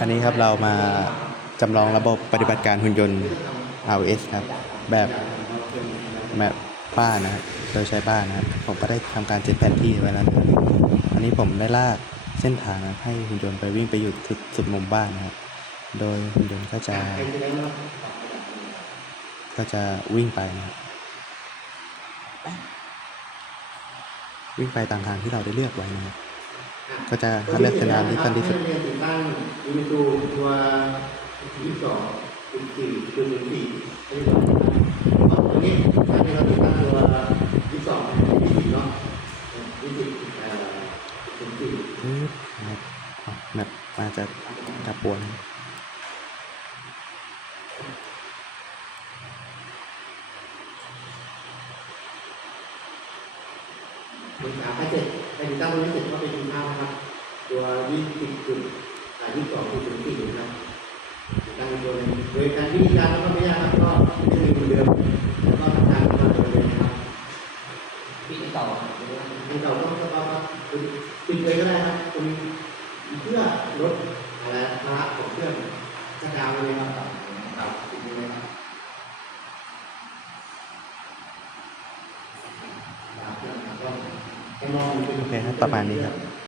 อันนี้ครับเรามาจำลองระบบปฏิบัติการหุ่นยนต์ RS ครับ แบบแบบบ้านนะครับโดยใช้บ้านนะครับ ผมก็ได้ทำการเจ็ดแผนที่ไว้แล้วนะครับอันนี้ผมได้ลากเส้นทางนะให้หุ่นยนต์ไปวิ่งไปอยู่สุดสุดมุมบ้านนะครับ โดยหุ่นยนต์ก็จะ ก็จะวิ่งไปนะครับวิ่งไปตามทางที่เราได้เลือกไว้นะครับ ก็จะเลือกเส้นทางที่สั้นที่สุด ยนติดตั้งยูนิตูตัวที่สองตัวสี่ตัวหนึ่งสี่อันนี้เพราะตัวนี้ถ้าเราติดตั้งตัวที่สองที่สี่เนาะที่สี่เอ่อตัวสี่แบบอ๋อแบบมาจะจับปวนมันสามไปเสร็จไปติดตั้งตัวนี้เสร็จก็ไปกินข้าวนะครับ ตัวยี่สิบจุด อ่ายี่สิบสองจุดศูนย์สี่นะครับติดตั้งตัวนึงโดยการวิธีการแล้วก็ไม่ยากครับก็จะมีเหมือนเดิมแล้วก็ทำการทำตัวเลยนะครับปีต่ออันเก่าต้องสภาพครับคุณปิดเลยก็ได้ครับคุณเพื่อลดอะไรภาระของเครื่องจะดาวน์เลยครับครับปิดเลยครับดาวน์เครื่องครับก็ให้มองเป็นโอเคครับประมาณนี้ครับ